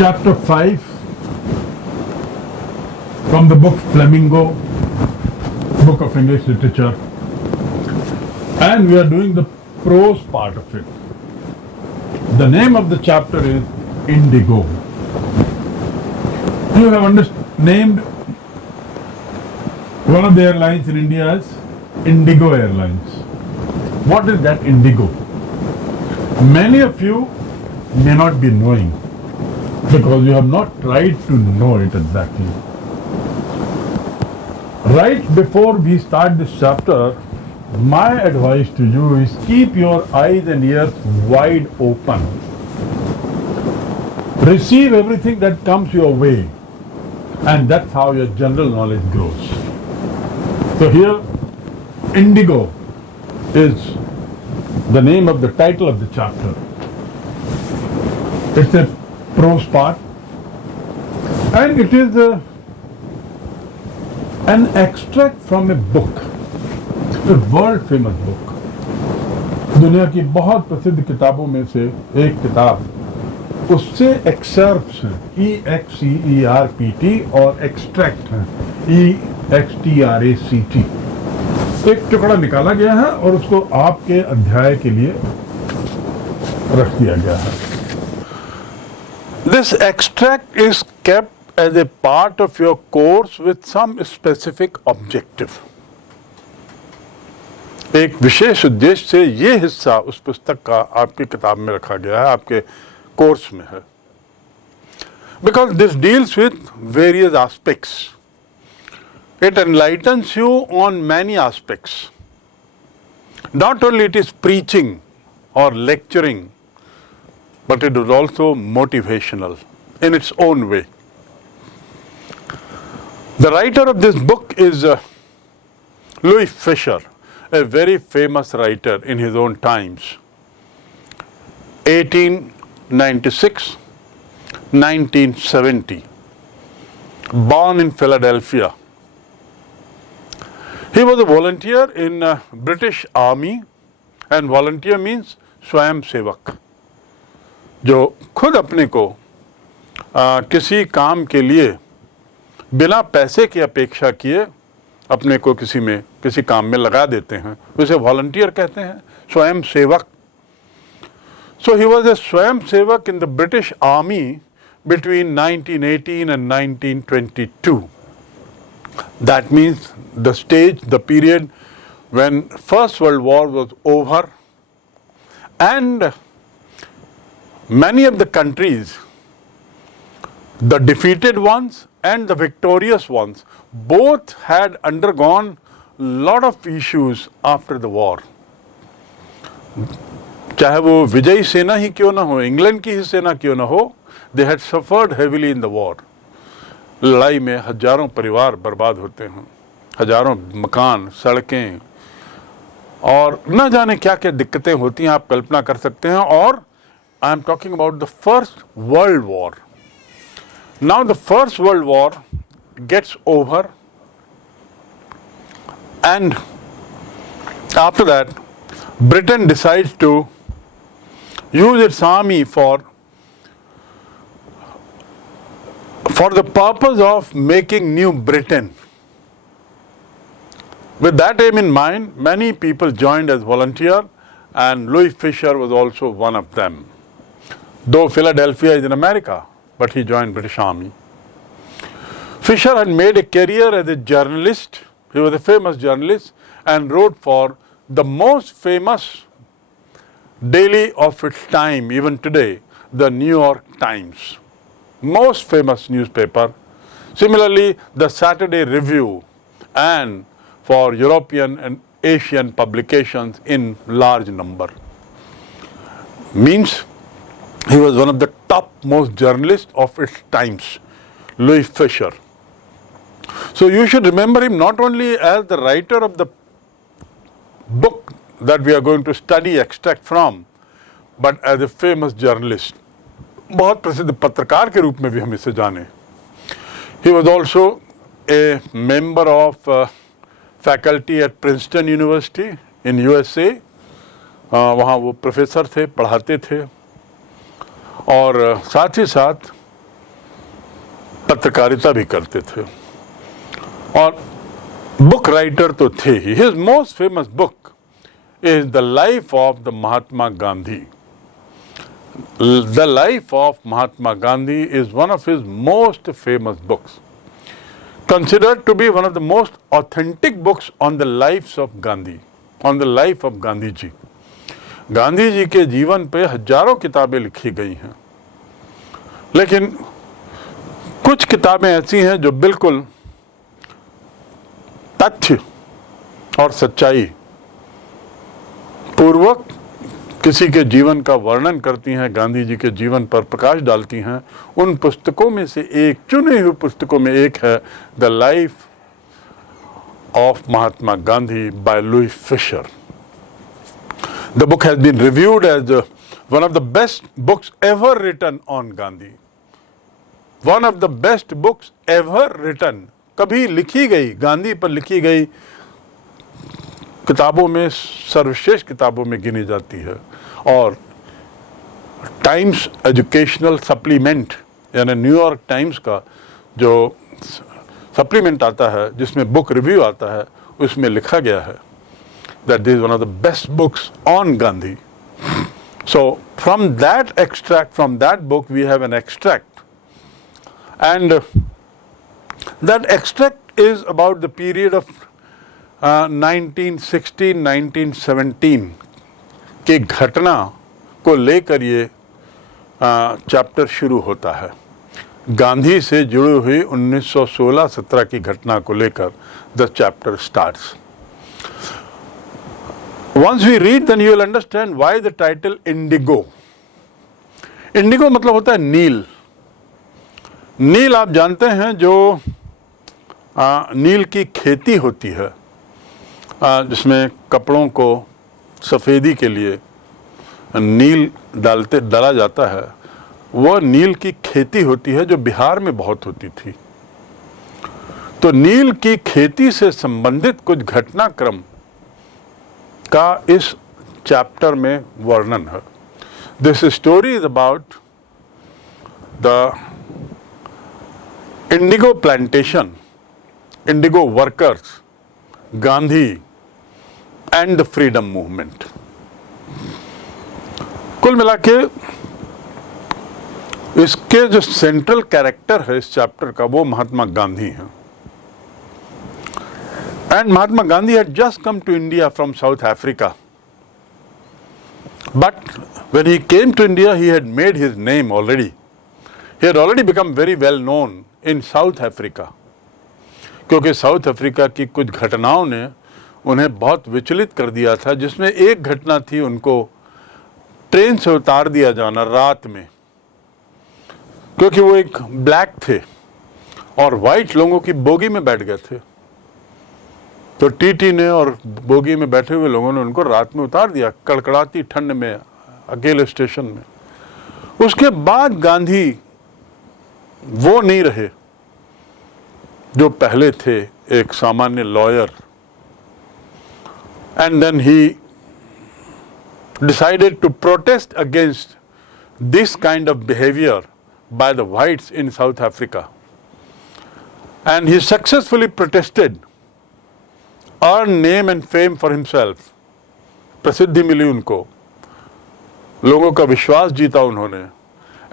Chapter 5 from the book FLAMINGO, book of English literature, and we are doing the prose part of it. The name of the chapter is INDIGO. You have named one of the airlines in India as INDIGO Airlines. What is that INDIGO? Many of you may not be knowing because you have not tried to know it exactly. Right before we start this chapter, my advice to you is keep your eyes and ears wide open. Receive everything that comes your way, and that's how your general knowledge grows. So here, INDIGO is the name of the title of the chapter. It's a prose part, and it is an extract from a book, a world famous book. दुनिया की बहुत प्रसिद्ध किताबों में से एक किताब, उससे एक्सर्प्ट्स हैं, EXCERPT, और एक्सट्रैक्ट हैं, EXTRACT. एक टुकड़ा निकाला गया है और उसको आपके अध्याय के लिए रख दिया गया है. This extract is kept as a part of your course with some specific objective. एक विशेष उद्देश्य से ये हिस्सा उस पुस्तक का आपकी किताब में रखा गया है, आपके कोर्स में है. Because this deals with various aspects. It enlightens you on many aspects. Not only it is preaching or lecturing, but it is also motivational in its own way. The writer of this book is Louis Fisher, a very famous writer in his own times. 1896, 1970, born in Philadelphia. He was a volunteer in British Army, and volunteer means स्वयं सेवक, जो खुद अपने को किसी काम के लिए बिना पैसे की अपेक्षा किए अपने को किसी काम में लगा देते हैं, उसे वॉलंटियर कहते हैं, स्वयं सेवक. So he was a स्वयं सेवक in the British Army between 1918 and 1922. That means the period when First World War was over, and many of the countries, the defeated ones and the victorious ones, both had undergone a lot of issues after the war. चाहे वो विजयी सेना ही क्यों ना हो, England की ही सेना क्यों ना हो, they had suffered heavily in the war. लड़ाई में हजारों परिवार बर्बाद होते हैं, हजारों मकान, सड़कें, और न जाने क्या क्या दिक्कतें होती हैं, आप कल्पना कर सकते हैं. और I am talking about the First World War. Now the First World War gets over, and after that Britain decides to use its army for the purpose of making New Britain. With that aim in mind, many people joined as volunteer, and Louis Fisher was also one of them. Though Philadelphia is in America, but he joined British Army. Fisher had made a career as a journalist. He was a famous journalist and wrote for the most famous daily of its time, even today, the New York Times. Most famous newspaper. Similarly, the Saturday Review, and for European and Asian publications in large number. Means he was one of the topmost journalists of its times, Louis Fisher. So you should remember him not only as the writer of the book that we are going to study extract from, but as a famous journalist. बहुत प्रसिद्ध पत्रकार के रूप में भी हम इसे जाने. He was also a member of faculty at Princeton University in USA. वहाँ वो प्रोफेसर थे, पढ़ाते थे, और साथ ही साथ पत्रकारिता भी करते थे और बुक राइटर तो थे ही. His most famous book is the life of the Mahatma Gandhi. The life of Mahatma Gandhi is one of his most famous books, considered to be one of the most authentic books on the lives of Gandhi, on the life of Gandhi ji. Gandhi ji के जीवन पे हजारों किताबें लिखी गई हैं, लेकिन कुछ किताबें ऐसी हैं जो बिल्कुल तथ्य और सच्चाई पूर्वक किसी के जीवन का वर्णन करती हैं, गांधी जी के जीवन पर प्रकाश डालती हैं. उन पुस्तकों में से एक, चुनी हुई पुस्तकों में एक है the life of Mahatma Gandhi by Louis Fischer. The book has been reviewed as one of the best books ever written on Gandhi. One of the best books ever written, कभी लिखी गई, गांधी पर लिखी गई किताबों में सर्वश्रेष्ठ किताबों में गिनी जाती है. और टाइम्स एजुकेशनल सप्लीमेंट, यानी न्यूयॉर्क टाइम्स का जो सप्लीमेंट आता है जिसमें बुक रिव्यू आता है, उसमें लिखा गया है that this is one of the best books on Gandhi. So from that extract, from that book we have an extract, and that extract is about the period of 1916-1917 की घटना को लेकर ये चैप्टर शुरू होता है. गांधी से जुड़ी हुई 1916-17 की घटना को लेकर the chapter starts. Once we read, then you will understand why the title Indigo. Indigo मतलब होता है नील. नील आप जानते हैं जो नील की खेती होती है, जिसमें कपड़ों को सफ़ेदी के लिए नील डाला जाता है, वो नील की खेती होती है जो बिहार में बहुत होती थी. तो नील की खेती से संबंधित कुछ घटनाक्रम का इस चैप्टर में वर्णन है. This story is about the Indigo plantation, Indigo workers, Gandhi and the freedom movement. कुल मिला के इसके जो सेंट्रल कैरेक्टर है इस चैप्टर का, वो महात्मा गांधी हैं. And Mahatma Gandhi had just come to India from South Africa, but when he came to India he had made his name already. He had already become very well known in South Africa, क्योंकि south Africa की कुछ घटनाओं ने उन्हें बहुत विचलित कर दिया था. जिसमें एक घटना थी उनको ट्रेन से उतार दिया जाना रात में, क्योंकि वो एक ब्लैक थे और वाइट लोगों की बोगी में बैठ गए थे. तो टीटी ने और बोगी में बैठे हुए लोगों ने उनको रात में उतार दिया, कड़कड़ाती ठंड में, अकेले स्टेशन में. उसके बाद गांधी वो नहीं रहे जो पहले थे, एक सामान्य lawyer. And then he decided to protest against this kind of behavior by the whites in South Africa. And he successfully protested, earned name and fame for himself. प्रसिद्धि मिली उनको, लोगों का विश्वास जीता उन्होंने.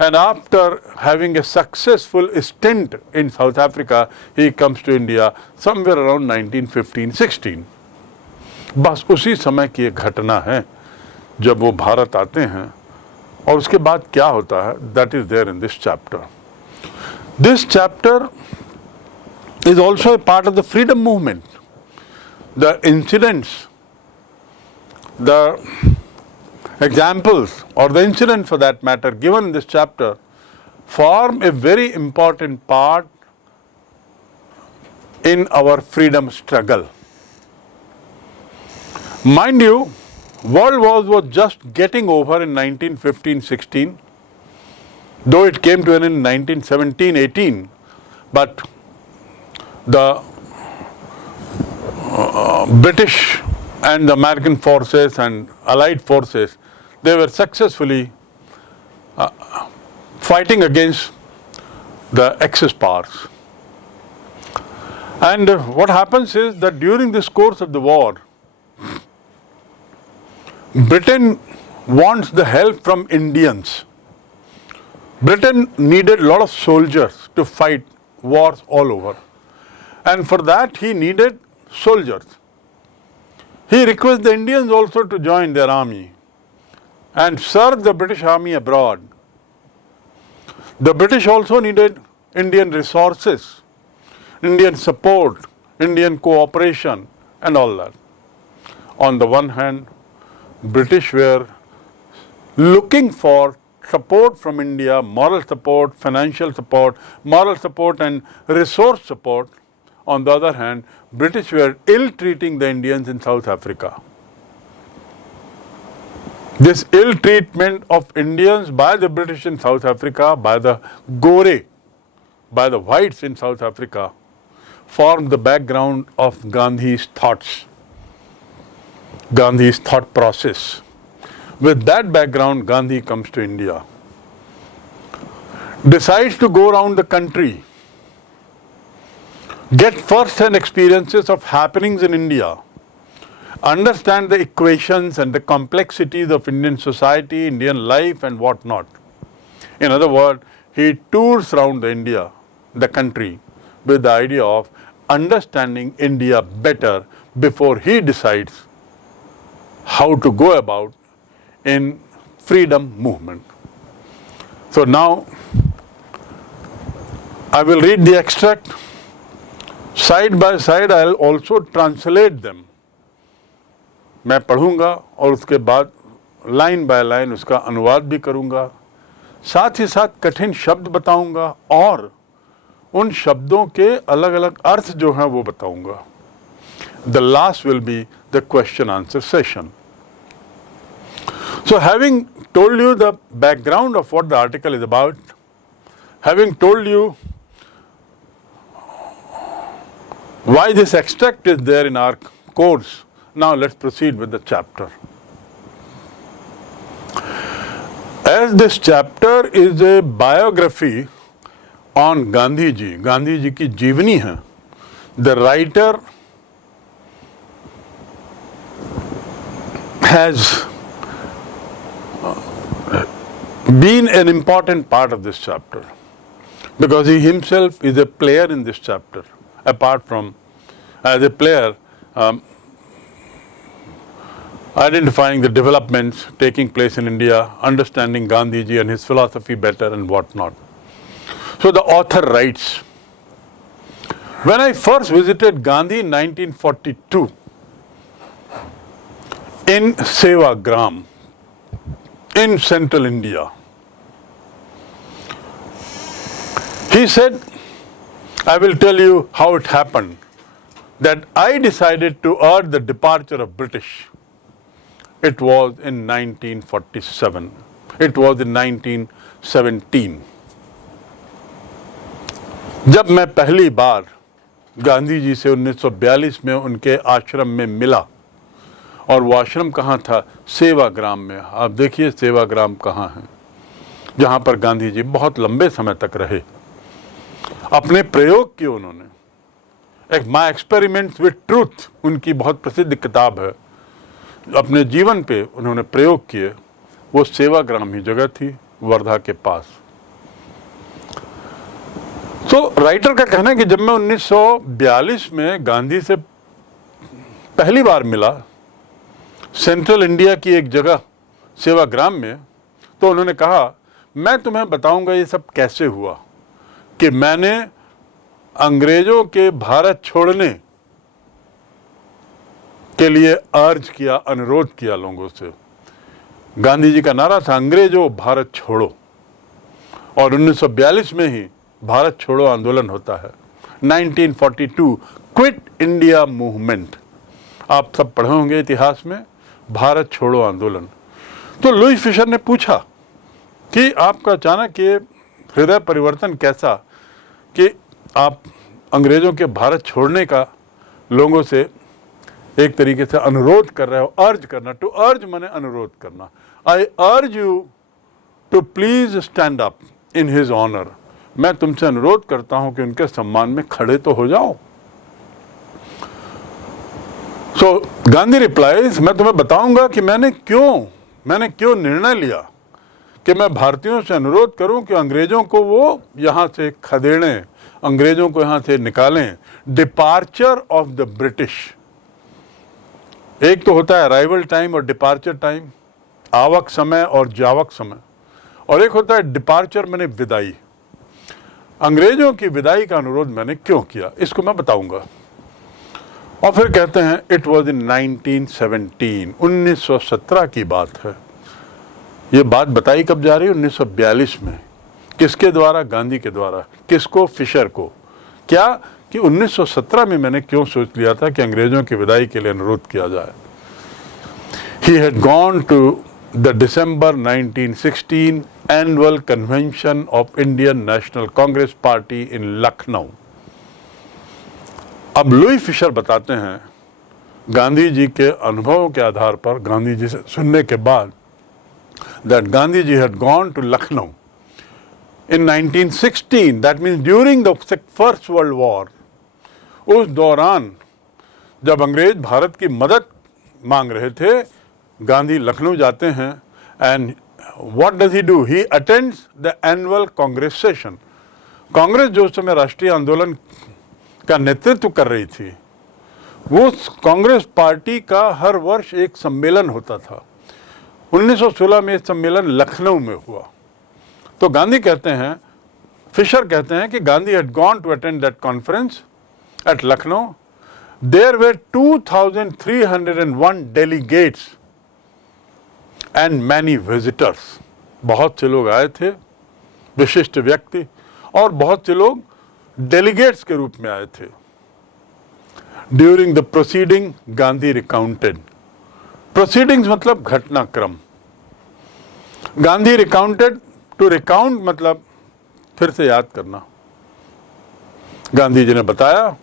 And after having a successful stint in South Africa, he comes to India somewhere around 1915-16. बस उसी समय की एक घटना है जब वो भारत आते हैं. और उसके बाद क्या होता है, that is there in this chapter. This chapter is also a part of the freedom movement. The incidents, the examples or the incident for that matter given in this chapter form a very important part in our freedom struggle. Mind you, World War was just getting over in 1915-16, though it came to an end in 1917-18, but the British and the American forces and Allied forces, they were successfully fighting against the Axis powers. And what happens is that during this course of the war, Britain wants the help from Indians. Britain needed a lot of soldiers to fight wars all over. And for that he needed soldiers. He requests the Indians also to join their army and serve the British army abroad. The British also needed Indian resources, Indian support, Indian cooperation and all that. On the one hand, British were looking for support from India, moral support, financial support, moral support and resource support. On the other hand, British were ill-treating the Indians in South Africa. This ill-treatment of Indians by the British in South Africa, by the Gore, by the whites in South Africa, formed the background of Gandhi's thoughts, Gandhi's thought process. With that background, Gandhi comes to India, decides to go around the country, get first-hand experiences of happenings in India, understand the equations and the complexities of Indian society, Indian life and what not. In other words, he tours around India, the country, with the idea of understanding India better before he decides how to go about in freedom movement. So now I will read the extract. Side by side I will also translate them. मैं पढ़ूंगा और उसके बाद line by line उसका अनुवाद भी करूंगा, साथ ही साथ कठिन शब्द बताऊंगा और उन शब्दों के अलग अलग अर्थ जो हैं वो बताऊंगा. The last will be the question answer session. So having told you the background of what the article is about, having told you why this extract is there in our course, now let's proceed with the chapter. As this chapter is a biography on Gandhi ji की जीवनी है, the writer has been an important part of this chapter because he himself is a player in this chapter, apart from as a player identifying the developments taking place in India, understanding Gandhiji and his philosophy better and what not. So the author writes, when I first visited Gandhi in 1942 in Sevagram in central India, he said, I will tell you how it happened that I decided to urge the departure of British. It was in 1947. It was in 1917. जब मैं पहली बार गांधी जी से 1942 में उनके आश्रम में मिला, और वो आश्रम कहाँ था? सेवाग्राम में. आप देखिए सेवाग्राम कहाँ है, जहाँ पर गांधी जी बहुत लंबे समय तक रहे, अपने प्रयोग किए उन्होंने. एक माय एक्सपेरिमेंट्स विद ट्रूथ उनकी बहुत प्रसिद्ध किताब है. अपने जीवन पे उन्होंने प्रयोग किए. वो सेवाग्राम ही जगह थी, वर्धा के पास. तो राइटर का कहना है कि जब मैं 1942 में गांधी से पहली बार मिला सेंट्रल इंडिया की एक जगह सेवाग्राम में, तो उन्होंने कहा मैं तुम्हें बताऊंगा ये सब कैसे हुआ कि मैंने अंग्रेजों के भारत छोड़ने के लिए अर्ज किया, अनुरोध किया लोगों से. गांधी जी का नारा था अंग्रेजों भारत छोड़ो, और 1942 में ही भारत छोड़ो आंदोलन होता है. 1942 क्विट इंडिया मूवमेंट, आप सब पढ़े होंगे इतिहास में, भारत छोड़ो आंदोलन. तो लुई फिशर ने पूछा कि आपका अचानक ये हृदय परिवर्तन कैसा कि आप अंग्रेजों के भारत छोड़ने का लोगों से एक तरीके से अनुरोध कर रहे हो. अर्ज करना, टू अर्ज माने अनुरोध करना. I urge you to please stand up in his honour मैं तुमसे अनुरोध करता हूं कि उनके सम्मान में खड़े तो हो जाओ। सो गांधी रिप्लाइज, मैं तुम्हें बताऊंगा कि मैंने क्यों निर्णय लिया कि मैं भारतीयों से अनुरोध करूं कि अंग्रेजों को वो यहां से खदेड़ें, अंग्रेजों को यहां से निकालें। डिपार्चर ऑफ द ब्रिटिश, एक तो होता है अराइवल टाइम और डिपार्चर टाइम, आवक समय और जावक समय, और एक होता है डिपार्चर मैंने विदाई। अंग्रेजों की विदाई का अनुरोध मैंने क्यों किया, इसको मैं बताऊंगा। और फिर कहते हैं इट वॉज इन 1917, 1917 की बात है। ये बात बताई कब जा रही है? 1942 में। किसके द्वारा? गांधी के द्वारा। किसको? फिशर को। क्या कि 1917 में मैंने क्यों सोच लिया था कि अंग्रेजों की विदाई के लिए अनुरोध किया जाए। He had gone to the December 1916 annual convention of Indian National Congress Party in Lucknow। अब लुई फिशर बताते हैं गांधी जी के अनुभवों के आधार पर, गांधी जी से सुनने के बाद, that Gandhi ji had gone to Lucknow in 1916, that means during the First World War। उस दौरान जब अंग्रेज भारत की मदद मांग रहे थे, गांधी लखनऊ जाते हैं। And what does he do? He attends the annual Congress session. Congress जो उस समय राष्ट्रीय आंदोलन का नेतृत्व कर रही थी, वो कांग्रेस पार्टी का हर वर्ष एक सम्मेलन होता था। 1916 में सम्मेलन लखनऊ में हुआ। तो गांधी कहते हैं, फिशर कहते हैं कि Gandhi had gone to attend that conference at Lucknow। There were 2,301 delegates and many visitors। बहुत से लोग आए थे, विशिष्ट व्यक्ति, और बहुत से लोग डेलीगेट्स के रूप में आए थे। During the proceeding, Gandhi recounted। Proceedings मतलब घटनाक्रम। गांधी रिकाउंटेड, टू रिकाउंट मतलब फिर से याद करना। गांधी जी ने बताया,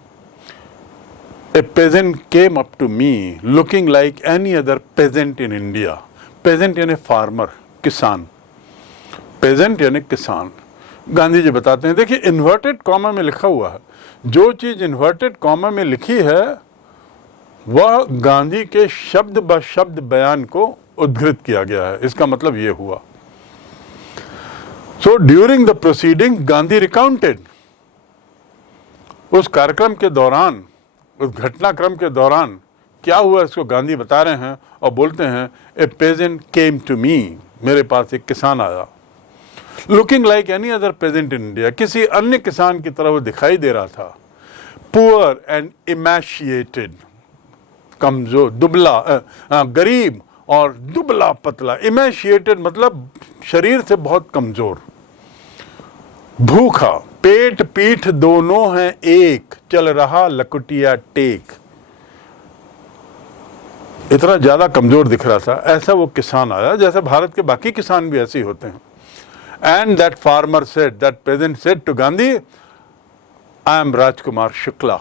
a peasant came up to me looking like any other peasant in India. Peasant यानी फार्मर, किसान। पेजेंट यानी किसान। गांधी जी बताते हैं, देखिए इन्वर्टेड कॉमा में लिखा हुआ है, जो चीज इन्वर्टेड कॉमा में लिखी है वह गांधी के शब्द ब शब्द बयान को उद्धृत किया गया है। इसका मतलब ये हुआ। So during the proceeding Gandhi recounted. उस कार्यक्रम के दौरान, उस घटनाक्रम के दौरान क्या हुआ इसको गांधी बता रहे हैं और बोलते हैं, ए पेजेंट केम टू मी, मेरे पास एक किसान आया, looking like any other peasant in India, किसी अन्य किसान की तरह वो दिखाई दे रहा था। पुअर एंड इमैशिएटेड, कमजोर, दुबला, गरीब और दुबला पतला। इमैशिएटेड मतलब शरीर से बहुत कमजोर। भूखा, पेट पीठ दोनों हैं एक, चल रहा लकुटिया टेक। इतना ज्यादा कमजोर दिख रहा था। ऐसा वो किसान आया, जैसे भारत के बाकी किसान भी ऐसे ही होते हैं। And that farmer said, that peasant said to Gandhi, I am Rajkumar Shukla,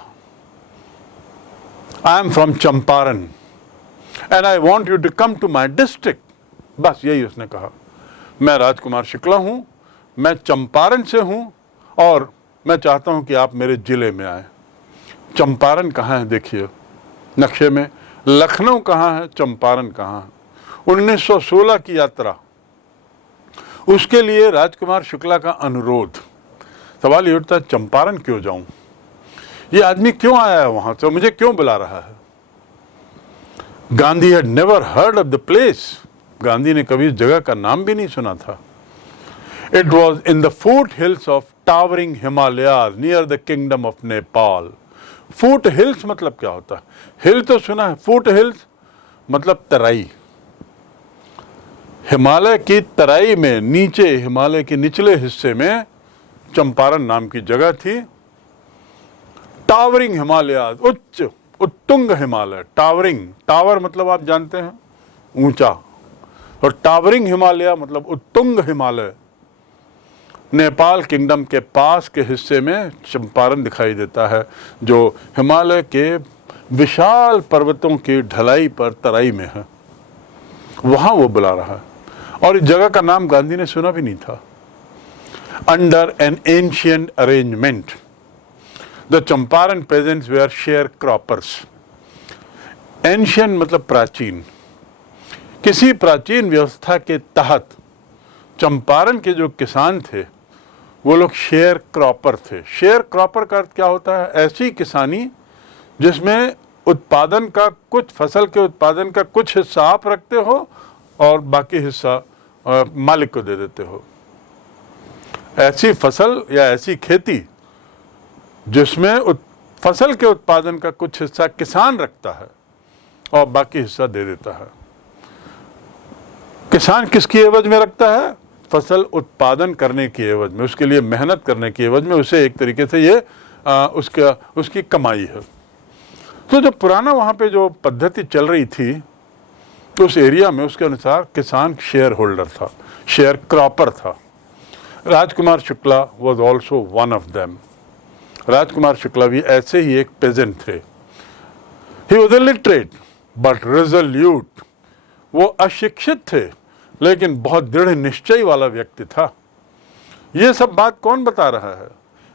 I am from Champaran and I want you to come to my district। बस यही उसने कहा, मैं राजकुमार शुक्ला हूं, मैं चंपारण से हूं और मैं चाहता हूं कि आप मेरे जिले में आए। चंपारण कहाँ है देखिए नक्शे में, लखनऊ कहाँ है, चंपारण कहाँ है। 1916 की यात्रा, उसके लिए राजकुमार शुक्ला का अनुरोध। सवाल ये उठता है, चंपारण क्यों जाऊं, ये आदमी क्यों आया है वहां से, मुझे क्यों बुला रहा है। Gandhi had never heard of the place. Gandhi ने कभी इस जगह का नाम भी नहीं सुना था। It was in the foot hills of towering Himalayas near the kingdom of Nepal. Foot hills मतलब क्या होता है? हिल तो सुना है, फुट हिल्स मतलब तराई। हिमालय की तराई में, नीचे हिमालय के निचले हिस्से में चंपारण नाम की जगह थी। टावरिंग हिमालय, उच्च उत्तुंग हिमालय। टावरिंग, टावर मतलब आप जानते हैं ऊंचा, और टावरिंग हिमालय मतलब उत्तुंग हिमालय। नेपाल किंगडम के पास के हिस्से में चंपारण दिखाई देता है, जो हिमालय के विशाल पर्वतों की ढलाई पर तराई में है। वहां वो बुला रहा है, और इस जगह का नाम गांधी ने सुना भी नहीं था। under an ancient arrangement. The Champaran peasants were sharecroppers. Ancient मतलब प्राचीन, किसी प्राचीन व्यवस्था के तहत चंपारण के जो किसान थे वो लोग शेयर क्रॉपर थे। शेयर क्रॉपर का अर्थ क्या होता है? ऐसी किसानी जिसमें उत्पादन का कुछ, फसल के उत्पादन का कुछ हिस्सा आप रखते हो और बाकी हिस्सा मालिक को दे देते हो। ऐसी फसल या ऐसी खेती जिसमें फसल के उत्पादन का कुछ हिस्सा किसान रखता है और बाकी हिस्सा दे देता है। किसान किसकी एवज में रखता है? फसल उत्पादन करने की एवज में, उसके लिए मेहनत करने की एवज में। उसे एक तरीके से ये उसकी कमाई है। तो जो पुराना वहाँ पे जो पद्धति चल रही थी तो उस एरिया में उसके अनुसार किसान शेयर होल्डर था, शेयर क्रॉपर था। Rajkumar Shukla was also one of them. Rajkumar Shukla भी ऐसे ही एक पेजेंट थे। He was illiterate but resolute. वो अशिक्षित थे लेकिन बहुत दृढ़ निश्चय वाला व्यक्ति था। ये सब बात कौन बता रहा है?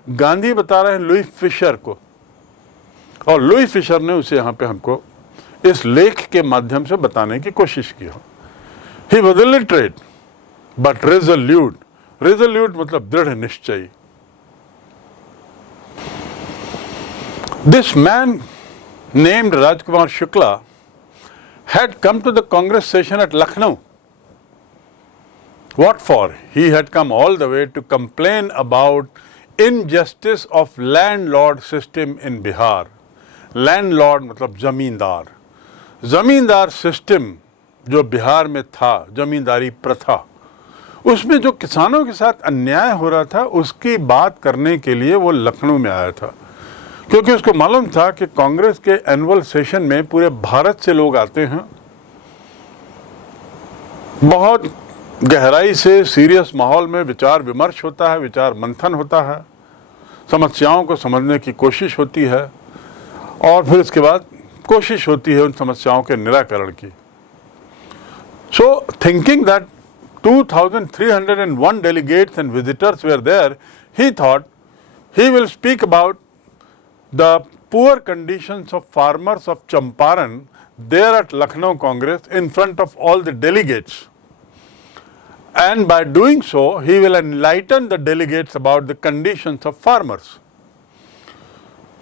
गांधी बता रहे हैं लुई फिशर को, और लुई फिशर ने उसे यहाँ पे हमको इस लेख के माध्यम से बताने की कोशिश की हो। ही was illiterate but resolute. Resolute मतलब दृढ़ निश्चय। This man named Rajkumar Shukla had come to the Congress session at Lucknow. What for? He had come all the way to complain about injustice of landlord system in Bihar. Landlord मतलब जमींदार। जमींदार system जो बिहार में था, जमींदारी प्रथा, उसमें जो किसानों के साथ अन्याय हो रहा था उसकी बात करने के लिए वो लखनऊ में आया था। क्योंकि उसको मालूम था कि कांग्रेस के एनुअल सेशन में पूरे भारत से लोग आते हैं, बहुत गहराई से सीरियस माहौल में विचार विमर्श होता है, विचार मंथन होता है, समस्याओं को समझने की कोशिश होती है और फिर उसके बाद कोशिश होती है उन समस्याओं के निराकरण की। सो thinking that 2301 delegates and visitors were there, he thought he will speak about the poor conditions of farmers of Champaran there at Lucknow Congress in front of all the delegates. And by doing so, he will enlighten the delegates about the conditions of farmers.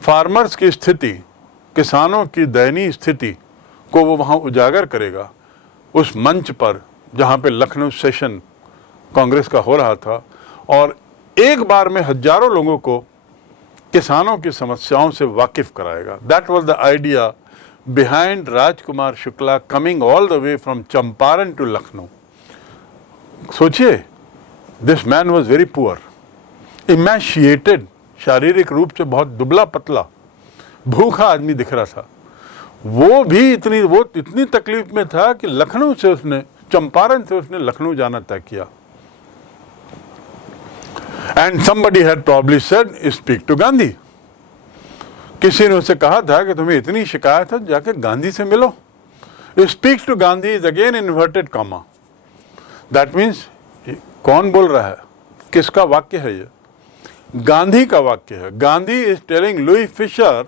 Farmers की स्थिति, किसानों की दयनीय स्थिति को वो वहाँ उजागर करेगा उस मंच पर जहाँ पे लखनऊ सेशन कांग्रेस का हो रहा था, और एक बार में हजारों लोगों को किसानों की समस्याओं से वाकिफ कराएगा। That was the idea behind Rajkumar Shukla coming all the way from Champaran to Lucknow. सोचिए, this man was very poor, emaciated, शारीरिक रूप से बहुत दुबला पतला भूखा आदमी दिख रहा था। वो इतनी तकलीफ में था कि लखनऊ से उसने, चंपारण से उसने लखनऊ जाना तय किया। And somebody had probably said, speak to Gandhi. किसी ने उसे कहा था कि तुम्हें इतनी शिकायत है, जाके गांधी से मिलो। Speak to Gandhi is again inverted comma. That means कौन बोल रहा है? किसका वाक्य है ये? गांधी का वाक्य है। Gandhi is telling Louis Fisher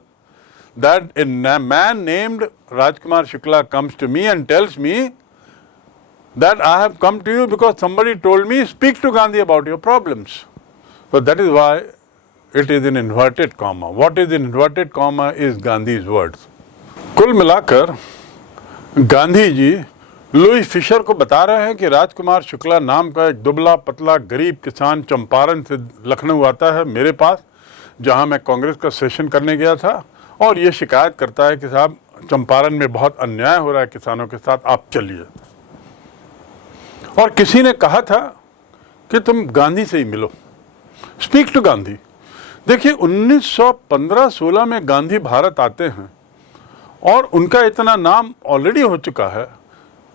that a man named Rajkumar Shukla comes to me and tells me that I have come to you because somebody told me speak to Gandhi about your problems. So that is why it is in inverted comma. What is in inverted comma is Gandhi's words. कुल मिलाकर Gandhi ji Louis Fischer को बता रहे हैं कि राजकुमार शुक्ला नाम का एक दुबला पतला गरीब किसान चंपारण से लखनऊ आता है मेरे पास, जहां मैं कांग्रेस का सेशन करने गया था, और ये शिकायत करता है कि साहब चंपारण में बहुत अन्याय हो रहा है किसानों के साथ, आप चलिए। और किसी ने कहा था कि तुम गांधी से ही मिलो, स्पीक टू गांधी। देखिए 1915-16 में गांधी भारत आते हैं और उनका इतना नाम ऑलरेडी हो चुका है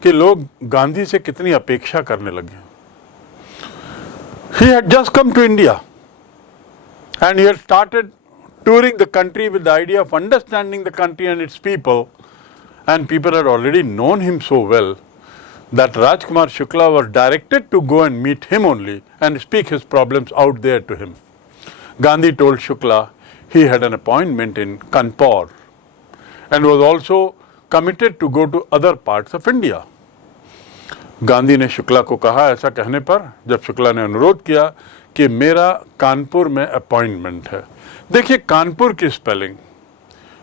कि लोग गांधी से कितनी अपेक्षा करने लगे। He had just come to India and he had started touring the country with the idea of understanding the country and its people, and people had already known him so well that Rajkumar Shukla was directed to go and meet him only and speak his problems out there to him. Gandhi told Shukla he had an appointment in Kanpur and was also committed to go to other parts of India. Gandhi ने शुक्ला को कहा, ऐसा कहने पर जब शुक्ला ने अनुरोध किया कि मेरा कानपुर में अपॉइंटमेंट है। देखिए कानपुर की स्पेलिंग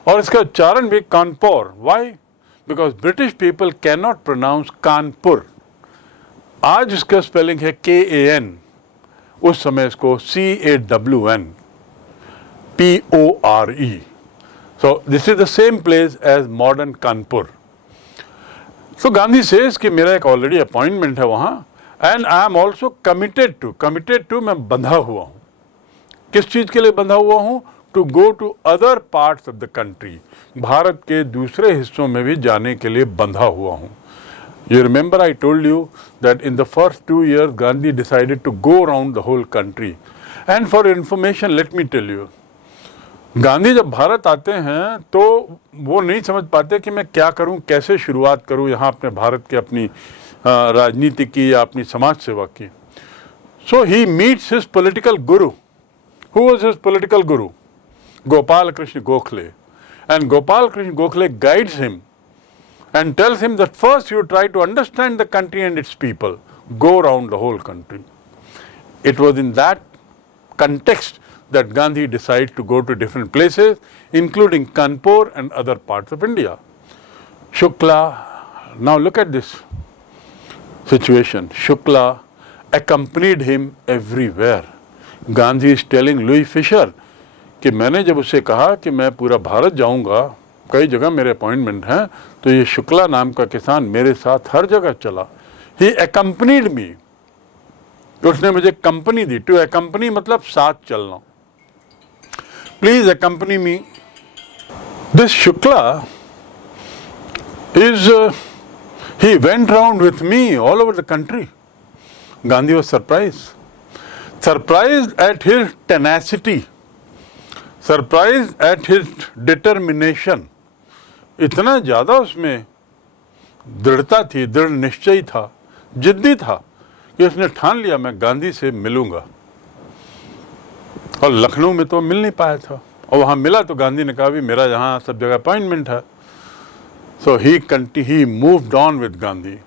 और इसका उच्चारण भी Kanpur. Why? Because British people can not pronounce Kanpur. आज इसका स्पेलिंग है KAN, उस समय इसको CAWN, PORE। So this is the same place as modern Kanpur. So Gandhi says कि मेरा एक ऑलरेडी अपॉइंटमेंट है वहाँ and I am also committed to मैं बंधा हुआ हूँ। किस चीज़ के लिए बंधा हुआ हूँ? To go to other parts of the country, Bharat के दूसरे हिस्सों में भी जाने के लिए बंधा हुआ हूँ। You remember I told you that in the first 2 years Gandhi decided to go around the whole country. And for information let me tell you, Gandhi जब भारत आते हैं तो वो नहीं समझ पाते कि मैं क्या करूं, कैसे शुरुआत करूं यहाँ अपने भारत के अपनी राजनीति की या अपनी समाज सेवा की। सो he meets his political Guru. Who was his political Guru? Gopal Krishna Gokhale. And Gopal Krishna Gokhale guides him and tells him that first you try to understand the country and its people, go around the whole country. It was in that context that Gandhi decided to go to different places, including Kanpur and other parts of India. Shukla, now look at this situation. Shukla accompanied him everywhere. Gandhi is telling Louis Fisher कि मैंने जब उसे कहा कि मैं पूरा भारत जाऊंगा, कई जगह मेरे अपॉइंटमेंट हैं, तो ये शुक्ला नाम का किसान मेरे साथ हर जगह चला। ही accompanied me, तो उसने मुझे कंपनी दी। टू accompany मतलब साथ चलना। Please accompany me. This Shukla is he went round with me all over the country. Gandhi was surprised at his tenacity, surprised at his determination. इतना ज़्यादा उसमें दृढ़ता थी, दृढ़ निश्चय था, जिद्दी था कि उसने ठान लिया मैं गांधी से मिलूंगा। और लखनऊ में तो मिल नहीं पाया था, और वहाँ मिला तो गांधी ने कहा भी मेरा यहाँ सब जगह अपॉइंटमेंट है। So he moved on with Gandhi.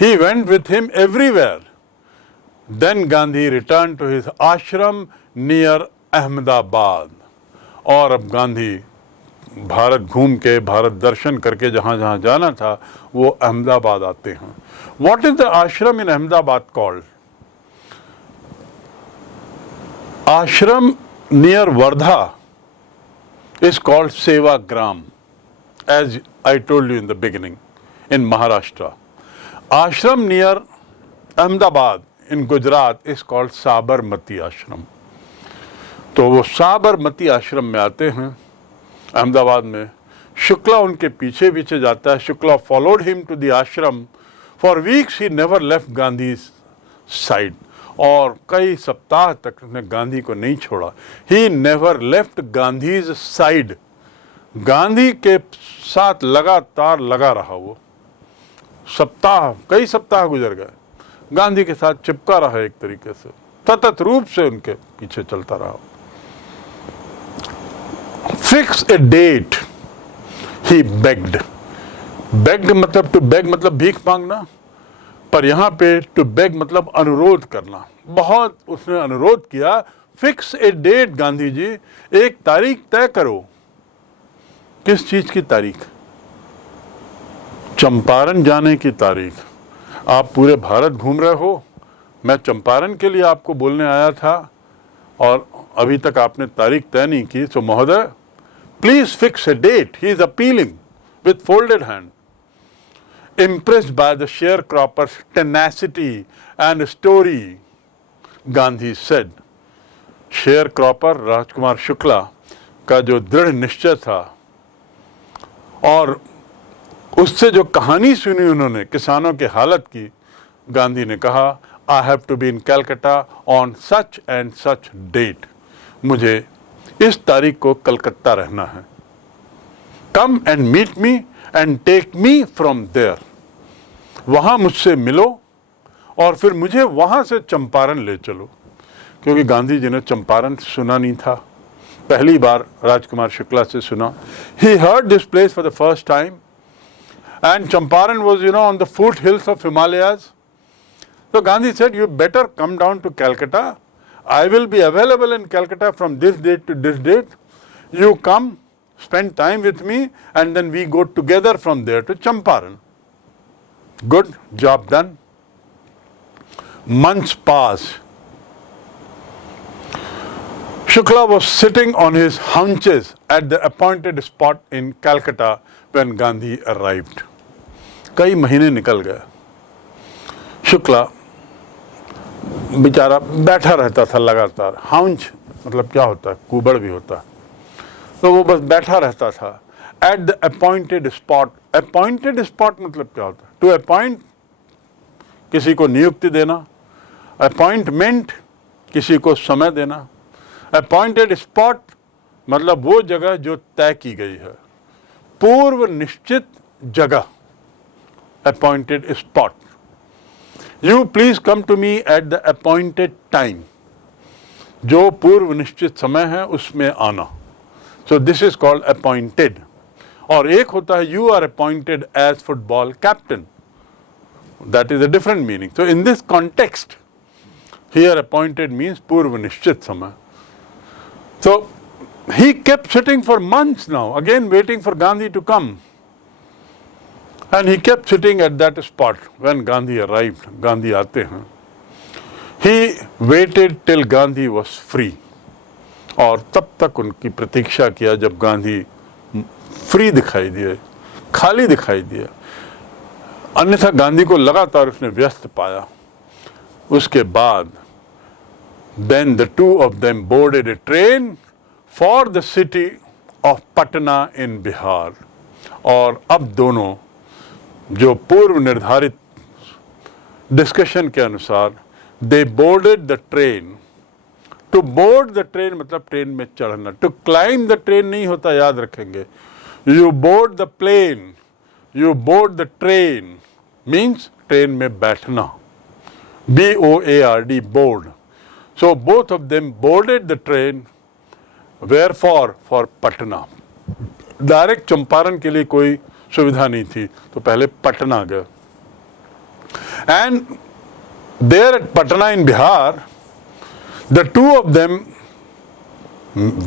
He went with him everywhere. Then Gandhi return to his ashram near Ahmedabad. और अब गांधी भारत घूम के, भारत दर्शन करके जहाँ जहाँ जाना था वो अहमदाबाद आते हैं। What is the ashram in Ahmedabad called? Ashram near Wardha is called Sevagram, as I told you in the beginning, in Maharashtra. Ashram near Ahmedabad in Gujarat is called Sabarmati Ashram. तो वो साबरमती आश्रम में आते हैं अहमदाबाद में। शुक्ला उनके पीछे पीछे जाता है। Shukla followed him to the ashram. For weeks he never left Gandhi side. और कई सप्ताह तक उसने गांधी को नहीं छोड़ा। He never left Gandhi's side. Gandhi के साथ लगातार लगा रहा वो। कई सप्ताह गुजर गए, गांधी के साथ चिपका रहा एक तरीके से, सतत रूप से उनके पीछे चलता रहा। Fix a date, he begged. Begged मतलब to beg मतलब भीख मांगना, पर यहाँ पे to beg मतलब अनुरोध करना। बहुत उसने अनुरोध किया। Fix a date Gandhi ji, एक तारीख तय करो। किस चीज की तारीख? चंपारण जाने की तारीख। आप पूरे भारत घूम रहे हो, मैं चंपारण के लिए आपको बोलने आया था और अभी तक आपने तारीख तय नहीं की। सो महोदय please fix a date. He is appealing with folded hand. Impressed by the sharecropper's tenacity and story, Gandhi said, sharecropper Rajkumar Shukla का जो दृढ़ निश्चय था और उससे जो कहानी सुनी उन्होंने किसानों की हालत की, गांधी ने कहा I have to be in Calcutta on such and such date. मुझे इस तारीख को कलकत्ता रहना है। Come and meet me and take me from there. वहाँ मुझसे मिलो और फिर मुझे वहाँ से चंपारण ले चलो, क्योंकि गांधी जी ने चंपारण सुना नहीं था, पहली बार राजकुमार शुक्ला से सुना. He heard this place for the first time, and Champaran was, on the foothills of Himalayas. So Gandhi said, you better come down to Calcutta. I will be available in Calcutta from this date to this date. You come, spend time with me, and then we go together from there to Champaran. Good, job done. Months pass. Shukla was sitting on his haunches at the appointed spot in Calcutta when Gandhi arrived. कई महीने निकल गए. शुक्ला बेचारा बैठा रहता था लगातार. हाउंच मतलब क्या होता है? कुबड़ भी होता है. तो वो बस बैठा रहता था. Eight the appointed spot. Appointed spot मतलब क्या होता है? टू अपॉइंट, किसी को नियुक्ति देना. अपॉइंटमेंट, किसी को समय देना. अपॉइंटेड स्पॉट मतलब वो जगह जो तय की गई है, पूर्व निश्चित जगह. Appointed spot. You please come to me at the appointed time. जो पूर्व निश्चित समय है उसमें आना. So this is called appointed. और एक होता है you are appointed as football captain. That is a different meaning. So in this context here appointed means पूर्व निश्चित समय. So he kept sitting for months now, again waiting for Gandhi to come. And he kept sitting at that spot when Gandhi arrived. Gandhi आते हैं. He waited till Gandhi was free. और तब तक उनकी प्रतीक्षा किया जब गांधी फ्री दिखाई दिए, खाली दिखाई दिया. अन्यथा गांधी को लगातार उसने व्यस्त पाया. उसके बाद then the two of them boarded a train for the city of Patna in Bihar. और अब दोनों जो पूर्व निर्धारित डिस्कशन के अनुसार they boarded the train. To board the train मतलब ट्रेन में चढ़ना. To climb the train नहीं होता, याद रखेंगे. You board the plane, you board the train means train में बैठना. B-O-A-R-D, board. So both of them boarded the train. Wherefore? For Patna. Direct Champaran के लिए कोई सुविधा नहीं थी, तो पहले पटना गए. And there at Patna in Bihar, the two of them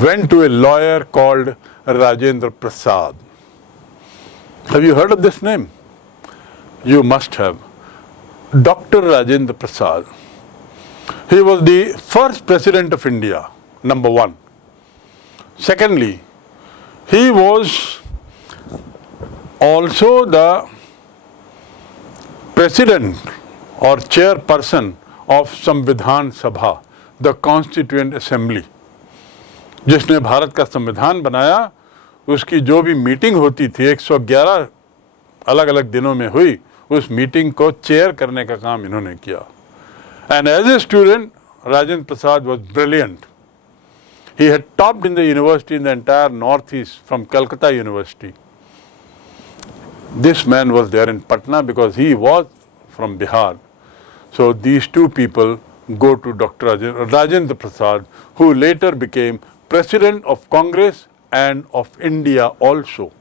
went to a lawyer called Rajendra Prasad. Have you heard of this name? You must have. Dr. Rajendra Prasad. He was the first president of India, number one. Secondly, he was also the president or chairperson of Samvidhan Sabha, the Constituent Assembly. जिसने भारत का संविधान बनाया, उसकी जो भी meeting होती थी 111 अलग अलग दिनों में हुई, उस मीटिंग को चेयर करने का काम इन्होंने किया. And as a student, Rajendra Prasad was brilliant. He had topped in the university in the entire Northeast from Calcutta University. This man was there in Patna because he was from Bihar. So these two people go to Dr. Rajendra Prasad, who later became President of Congress and of India also.